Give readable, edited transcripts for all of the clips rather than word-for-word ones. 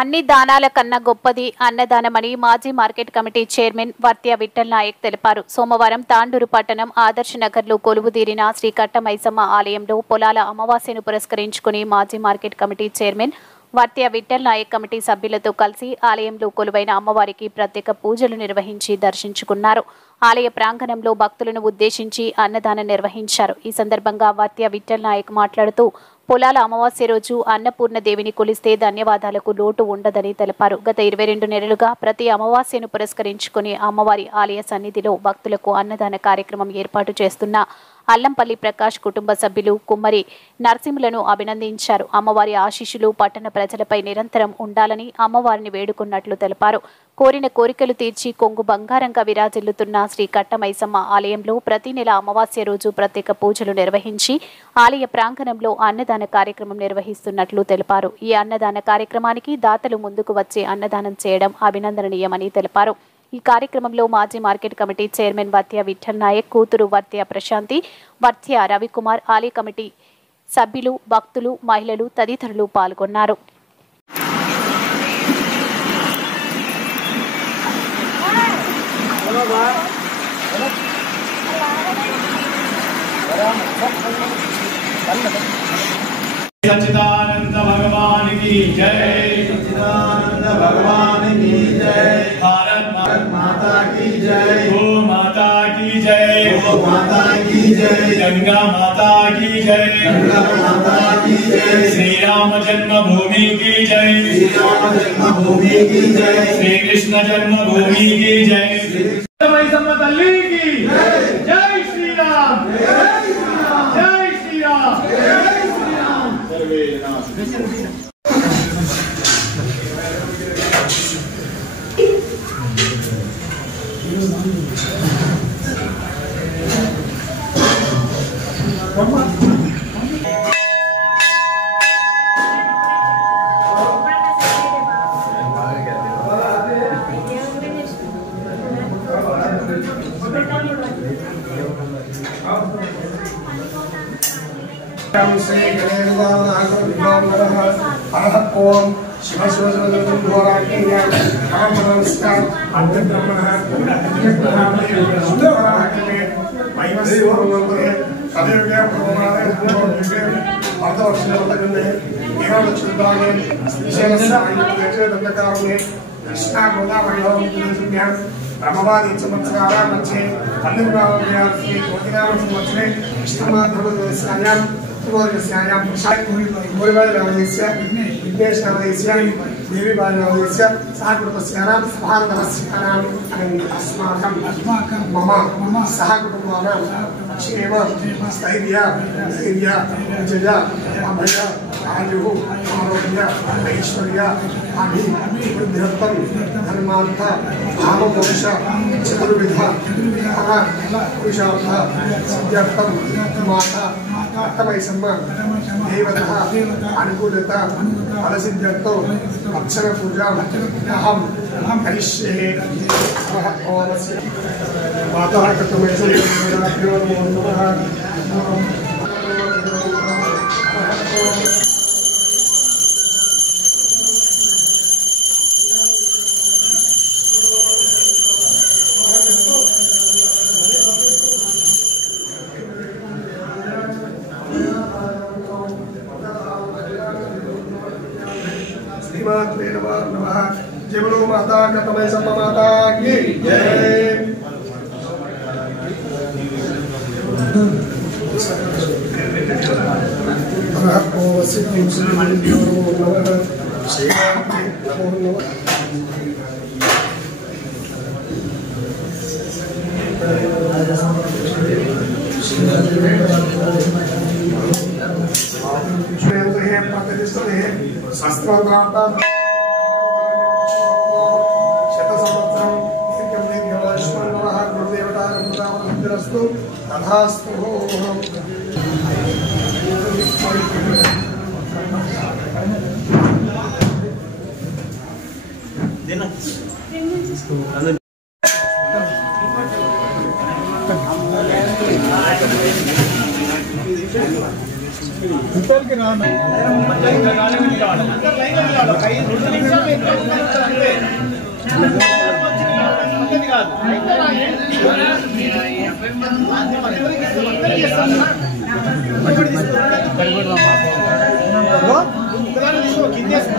అన్ని దానాల కన్నా గొప్పది అన్నదానమని మాజీ market committee chairman Vartya Vithal Nayak తెలిపారు. సోమవారం తాండూరు పట్టణం ఆదర్శ్ నగర్లో కొలువుదీరిన శ్రీ కట్ట మైసమ్మ ఆలయంలో పొలాల అమావాస్యను పురస్కరించుకుని మాజీ market committee chairman Vartya Vithal Nayak committee సభ్యులతో కలిసి ఆలయంలో కొలువైన అమ్మవారికి ప్రత్యేక పూజలు నిర్వహించి దర్శించుకున్నారు. ఆలయ ప్రాంగణంలో భక్తులను ఉద్దేశించి అన్నదానం నిర్వహించారు. ఈ సందర్భంగా వర్త్య విఠల్ నాయక్ మాట్లాడుతూ పొలాల అమావాస్య రోజు అన్నపూర్ణ దేవిని కొలిస్తే ధన్యవాదాలకు లోటు ఉండదని తెలిపారు. గత 22 నెలలుగా ప్రతి అమావాస్యను పురస్కరించుకుని అమ్మవారి ఆలయ సన్నిధిలో భక్తులకు అన్నదాన కార్యక్రమం ఏర్పాటు చేస్తున్న అల్లంపల్లి ప్రకాష్ కుటుంబ సభ్యులు కుమ్మరి నరసింహులను అభినందించారు. అమ్మవారి ఆశీస్సులు పట్టణ ప్రజలపై నిరంతరం ఉండాలని అమ్మవారిని వేడుకున్నట్లు తెలిపారు. కోరిన కోరికలు తీర్చి కొంగు బంగారంగా విరాజిల్లుతున్న శ్రీ కట్ట మైసమ్మ ఆలయంలో ప్రతి నెల అమావాస్య రోజు ప్రత్యేక పూజలు నిర్వహించి ఆలయ ప్రాంగణంలో అన్నదాన కార్యక్రమం నిర్వహిస్తున్నట్లు తెలిపారు. ఈ అన్నదాన కార్యక్రమానికి దాతలు ముందుకు వచ్చి అన్నదానం చేయడం అభినందనీయమని తెలిపారు. ఈ కార్యక్రమంలో మాజీ market committee chairman Vartya Vithal Nayak, కూతురు వర్త్య ప్రశాంతి, వర్త్య రవికుమార్, ఆలయ కమిటీ సభ్యులు, భక్తులు, మహిళలు తదితరులు పాల్గొన్నారు. सच्चिदानंद भगवान की जय, सच्चिदानंद भगवान की जय, भारत माता की जय, गौ माता की जय, गौ माता की जय, गंगा माता की जय, गंगा माता की जय, श्री राम जन्मभूमि की जय, श्री राम जन्मभूमि की जय, श्री कृष्ण जन्मभूमि की जय, మైసమ్మ తల్లి की जय, श्री राम, जय श्री राम, जय श्री राम, सर्वे श्री ओम शिव शिव कृष्णा गोदावरी ब्रह्मवादी संवत्सराः मध्ये 12 संवत्सरे कृष्णमाधवदेवस्यां पूर्वस्यां पूर्वराजस्य विघ्नेश्वरदेवस्य देवीबालदेवस्य सहकुटुम्बस्यानां सभान्तरस्यानां अस्माकं मम सहकुटुम्बानां क्षेम स्थैर्य धैर्य विजय अभय आयुः आरोग्य ऐश्वर्य अभिवृद्ध्यर्थं धर्मार्थ काममोक्ष चतुर्विध पुरुषार्थ सिद्ध्यर्थं माता कट्टमैसम्म देवतः अनुकूलता फलसिद्ध्यर्थं अक्षर पूजा अहं करिष्ये। माता कट्टमैसम्मभ्यो नमः। नमः। जय बोलो माता कट्ट मैसम्म माता की जय।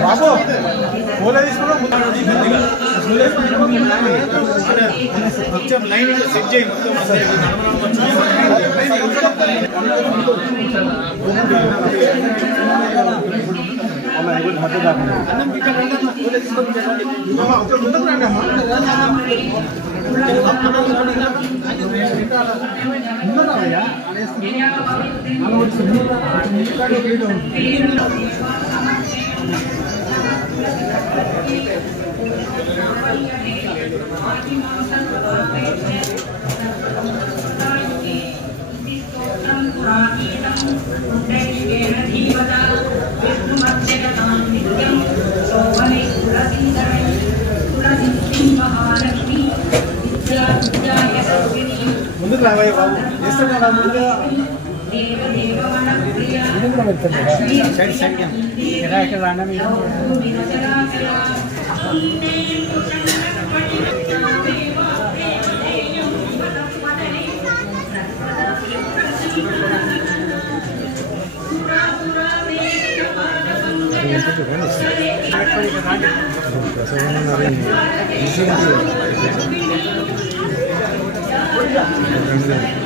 బాబు పూల తీసుకున్నా కొంచెం లైన్ సెట్ చేయి ముందుకు రావయ్య బాబు చేస్తున్నా ముందుగా ఇక్కడ రాండా మీరు ప్రసంగం